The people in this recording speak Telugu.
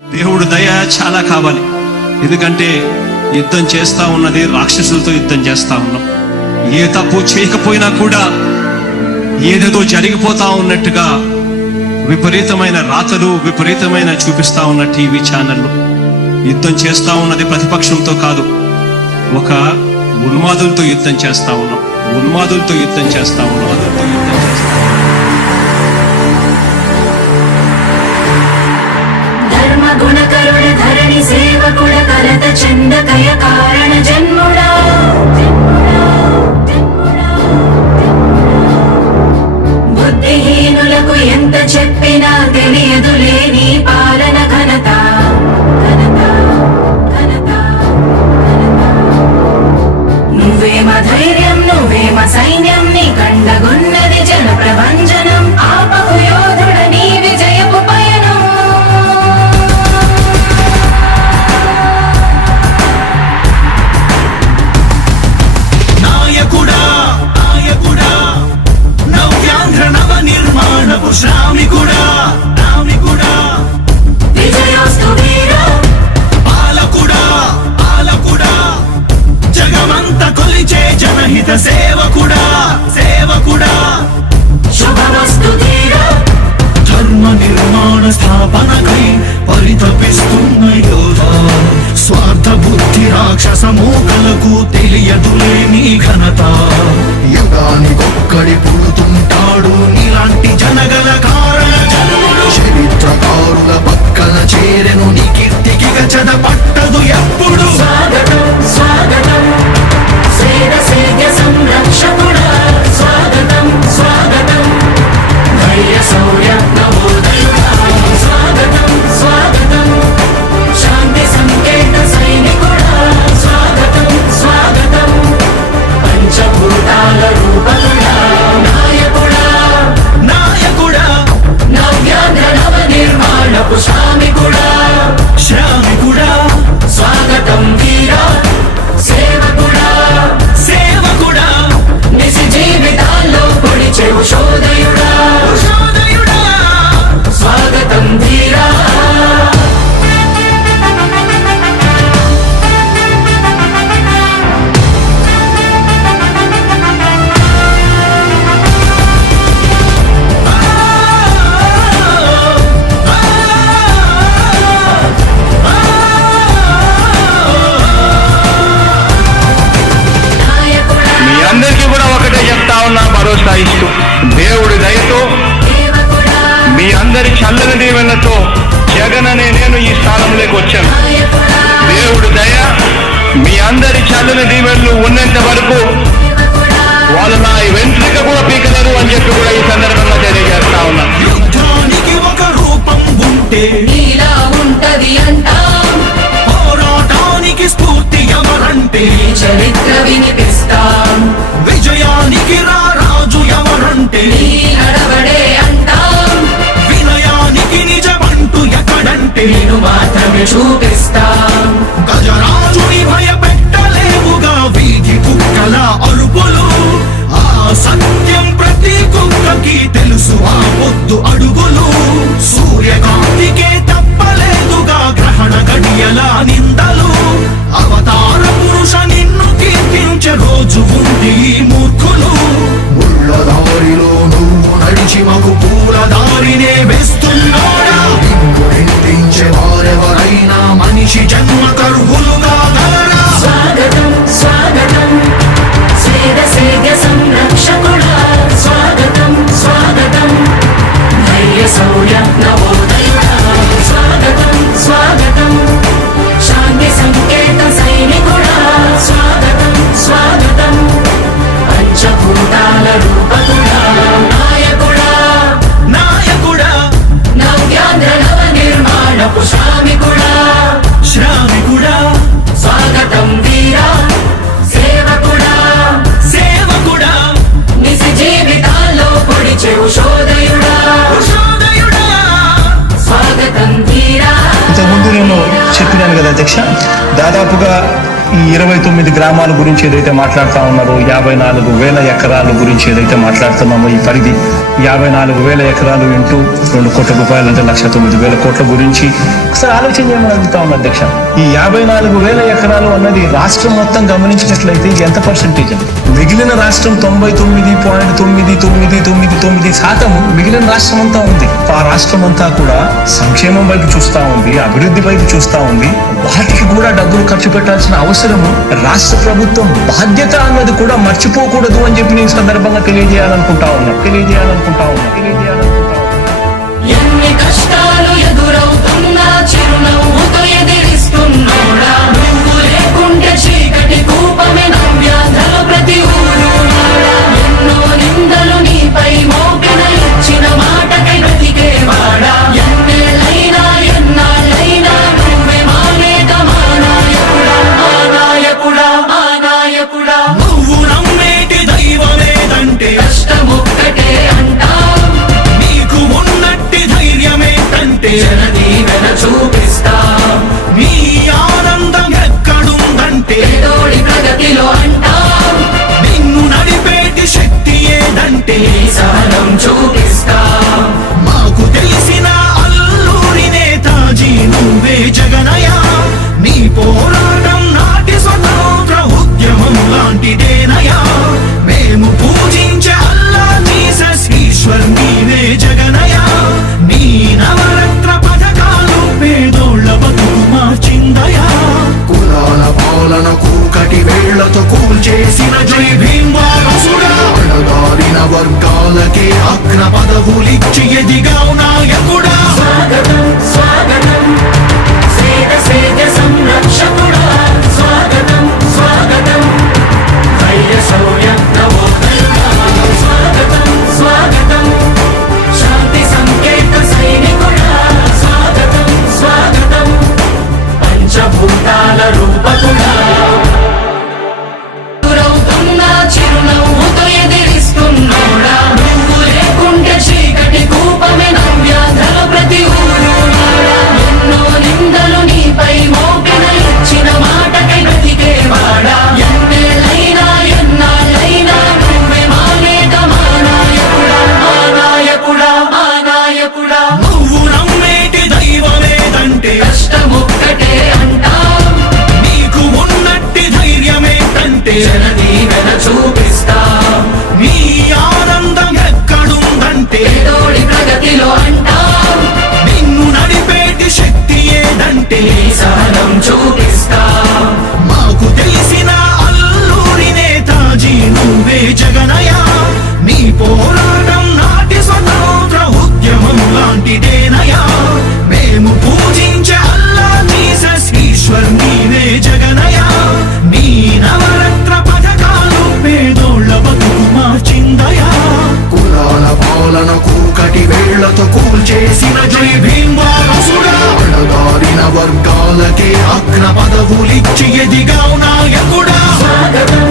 దేవుడు దయ చాలా కావాలి. ఎందుకంటే యుద్ధం చేస్తా ఉన్నది రాక్షసులతో యుద్ధం చేస్తా ఉన్నాం. ఏ తప్పు చేయకపోయినా కూడా ఏదేదో జరిగిపోతా ఉన్నట్టుగా విపరీతమైన రాతలు, విపరీతమైన చూపిస్తా ఉన్న టీవీ ఛానళ్ళు. యుద్ధం చేస్తా ఉన్నది ప్రతిపక్షంతో కాదు, ఒక ఉన్మాదులతో యుద్ధం చేస్తా ఉన్నాం. ఉన్మాదులతో యుద్ధం చేస్తా ఉన్నాం. ధర్మ గుణకరుణ ధరణి సేవకుడ కలత చందకయ కారణ జన్ముడా బుద్ధిహీనులకు ఎంత చెప్పినా తెలియదులే నీ పాలన ఘనత. నువ్వేమ ధైర్యం, నువ్వేమ సైన్యం, నీ కండగున్నది జన ప్రభంజనం. ఆపకు యోధుడ నీ విజయపు పయనం. నాయకుడా నాయకుడా నవ్యాంధ్ర నవ నిర్మాణపు శ్రామికుడా రామికుడా విజయోస్తు వీరా పాలకుడా పాలకుడా జగమంత కొలిచే జనహిత సేవకుడా సేవకుడా శుభమస్తు ధీరా ధర్మ నిర్మాణ స్థాపనకై పరితపిస్తున్న యోధ. స్వార్థ బుద్ధి రాక్షస మూకలకు తెలియదులే నీ ఘనత. యుగానికొక్కడి పుడుతుంటాడు ఇలాంటి జనగల కారణ జన్ముడు. చరిత్రకారుల పక్కన చేరెను నీ కీర్తికి గచద పట్టదు ఎప్పుడు. స్వాగతం స్వాగతం స్వేద సేద్య సంరక్షకుడా స్వాగతం స్వాగతం ధైర్య శౌర్య నవోదయుడా స్వాగతం స్వాగతం శాంతి సంకేత సైనికుడా స్వాగతం స్వాగతం పంచభూతాల రూపకుడా నాయకుడా నాయకుడా నవ్యాంధ్ర నవ నిర్మాణపు శ్రామికుడా శ్రామికుడా స్వాగతం వీరా సేవకుడా సేవకుడా నిజ జీవితాల్లో పొడిచెవు శోదయుడా ఉషోదయుడా స్వాగతం ధీరా నాయకుడా మీ అందరికీ కూడా ఒకటే చెప్తా ఉన్నా, భరోసా ఇస్తూ దేవుడి దయతో సేవకుడా మీ అందరి చల్లని దీవెనతో జగన్ అనే నేను ఈ స్థానంలోకి వచ్చాను. నాయకుడా దేవుడి దయ మీ అందరి చల్లని దీవెనలు ఉన్నంత వరకు సేవకుడా వాళ్ళు నా వెంట్రిక కూడా పీకలేరు అని చెప్పి కూడా ఈ సందర్భంగా తెలియజేస్తా ఉన్నా. యుద్ధానికి ఒక రూపం ఉంటే నీలా ఉంటది అంటాం పోరాటానికి స్ఫూర్తి ఎవరంటే ఈ చరిత్ర వినిపిస్తాం విజయానికి రారాజు ఎవరంటే నీ నడవడే అంటాం వినయానికి నిజమంటూ ఎక్కడంటే నేను మాత్రమే చూపిస్తాం గజరాజుని భయపెట్టలేవుగా వీధి కుక్కల అరుపులు. ఆ సత్యం ప్రతి కుక్కకి తెలుసు ఆ పొద్దు అడుగులు. సూర్యకాంతికే తప్పలేదుగా గ్రహణ గడియల నిందలు. అవతార పురుష నిన్ను కీర్తించే రోజు ఉంది ఈ మూర్ఖులు. ముళ్ళ దారిలో నువ్వు నడిచి మగు పూల దారినే వేస్తున్నాడా నిన్ను నిందించే వారెవరైనా మనిషి జన్మ కరువులుగా గలరా. స్వాగతం స్వాగతం స్వేద సేద్య సంరక్షకుడా స్వాగతం స్వాగతం ధైర్య శౌర్య నవోదయుడా స్వాగతం స్వాగతం శాంతి సంకేత సైనికుడా స్వాగతం స్వాగతం పంచభూతాల రూపకుడా నాయకుడా నాయకుడా నవ్యాంధ్ర నవ నిర్మాణపు శ్రామికుడా శ్రామికుడా స్వాగతం వీరా సేవకుడా సేవకుడా నిజ జీవితాల్లో పొడిచెవు శోదయుడా ఉషోదయుడా స్వాగతం ధీరా ఇంతకుముందు నేను చెప్పినాను కదా అధ్యక్ష, దాదాపుగా ఈ 29 గ్రామాల గురించి ఏదైతే మాట్లాడుతా ఉన్నారో, 54,000 ఎకరాల గురించి ఏదైతే మాట్లాడుతున్నామో, ఈ పరిధి 54,000 ఎకరాలు ఇంటూ 2 కోట్ల రూపాయలు అంటే 1,09,000 కోట్ల గురించి ఒకసారి ఆలోచన చేయమని అడుగుతా ఉన్నా అధ్యక్ష. ఈ 54,000 ఎకరాలు అన్నది రాష్ట్రం మొత్తం గమనించినట్లయితే ఇది ఎంత పర్సెంటేజ్ అండి? మిగిలిన రాష్ట్రం 99.9999% మిగిలిన రాష్ట్రం అంతా ఉంది. ఆ రాష్ట్రం అంతా కూడా సంక్షేమం వైపు చూస్తా ఉంది, అభివృద్ధి వైపు చూస్తా ఉంది. వాటికి కూడా డబ్బులు ఖర్చు పెట్టాల్సిన అవసరము రాష్ట్ర ప్రభుత్వం బాధ్యత అన్నది కూడా మర్చిపోకూడదు అని చెప్పి నేను సందర్భంగా తెలియజేయాలనుకుంటా ఉన్నా. ఎన్ని కష్టాలు ఎదురవుతున్నా చిరునవ్వుతో ఎదిరిస్తున్నోడా, నువ్వు లేకుంటే చీకటి కూపమే నవ్యాధల ప్రతి ఊరు నాడా. ఎన్నో నిందలు నీపై మోపిన ఇచ్చిన మాటకై బ్రతికేవాడా. ఎన్నేళ్ళైనా ఎన్నాళ్ళైనా నువ్వే మానేక మానాయకుడా. నువ్వు నమ్మేటి దైవమేదంటే కష్టమొక్కటే అంటాం, నీకు ఉన్నట్టి ధైర్యమేంటంటే జనదీవెన చూపిస్తాం. నీ ఆనందం ఎక్కడుందంటే తోడి ప్రగతిలో అంటాం, నిన్ను నడిపేటి శక్తి ఏదంటే నీ సహనం చూపిస్తాం. మాకు తెలిసిన అల్లూరి నేతాజీ నువ్వే జగనయ్య. నీ పోరాటం నాటి స్వతంత్ర ఉద్యమం లాంటిదేనయ్యా. మేము పూజించే అల్లా జీసస్ ఈశ్వర్ నీవే జగనయ్య. నీ నవరత్న పథకాలు పేదోళ్ళ బతుకు మార్చిందయా. కులాల పాలనకు కటి వేళ్లతో కూల్చేసిన జై భీమ్ వారసుడా, అణగారిన వర్గాలకే అగ్ర పదవులిచ్చి ఎదిగావు నాయకుడా. స్వాగతం స్వాగతం సేద సంరక్షకుడా. స్వాగతం స్వాగతం ధైర్య శౌర్య నవోదయుడా. స్వాగతం శాంతి సంకేత సైనికుడా. స్వాగతం పంచభూతాల రూపకుడా. ఎదురవుతున్నా చిరునవ్వుతో ఎదిరిస్తున్నోడా, నువ్వు లేకుంటే చీకటి కూపమే నవ్యాధల ప్రతి ఊరు నాడా. ఎన్నో నిందలు నీపై మోపిన ఇచ్చిన మాటకై బ్రతికేవాడా. ఎన్నేళ్ళైనా ఎన్నాళ్ళైనా నువ్వే మానేక మానాయకుడా. నువ్వు నమ్మేటి దైవమేదంటే కష్టమొక్కటే అంటాం, నీకు ఉన్నట్టి ధైర్యమేంటంటే జనదీవెన చూపిస్తాం. నీ ఆనందం ఎక్కడుందంటే తోడి ప్రగతిలో అంటాం, నిన్ను నడిపేటి శక్తి ఏదంటే నీ సహనం చూపిస్తాం. మాకు తెలిసిన అల్లూరి నేతాజీ నువ్వే జగనయ్య. నీ పోరాటం నాటి స్వతంత్ర ఉద్యమం లాంటిదేనయ్యా. మేము పూజించే అల్లా జీసస్ ఈశ్వర్ నీవే జగనయ్య. నీ నవరత్న పథకాలు పేదోళ్ళ బతుకు మార్చిందయా. కులాల పాలనకు కటి వేళ్లతో కూల్చేసిన జై భీమ్ వారసుడా, అణగారిన వర్గాలకే అగ్ర పదవులిచ్చి ఎదిగావు నాయకుడా. స్వాగతం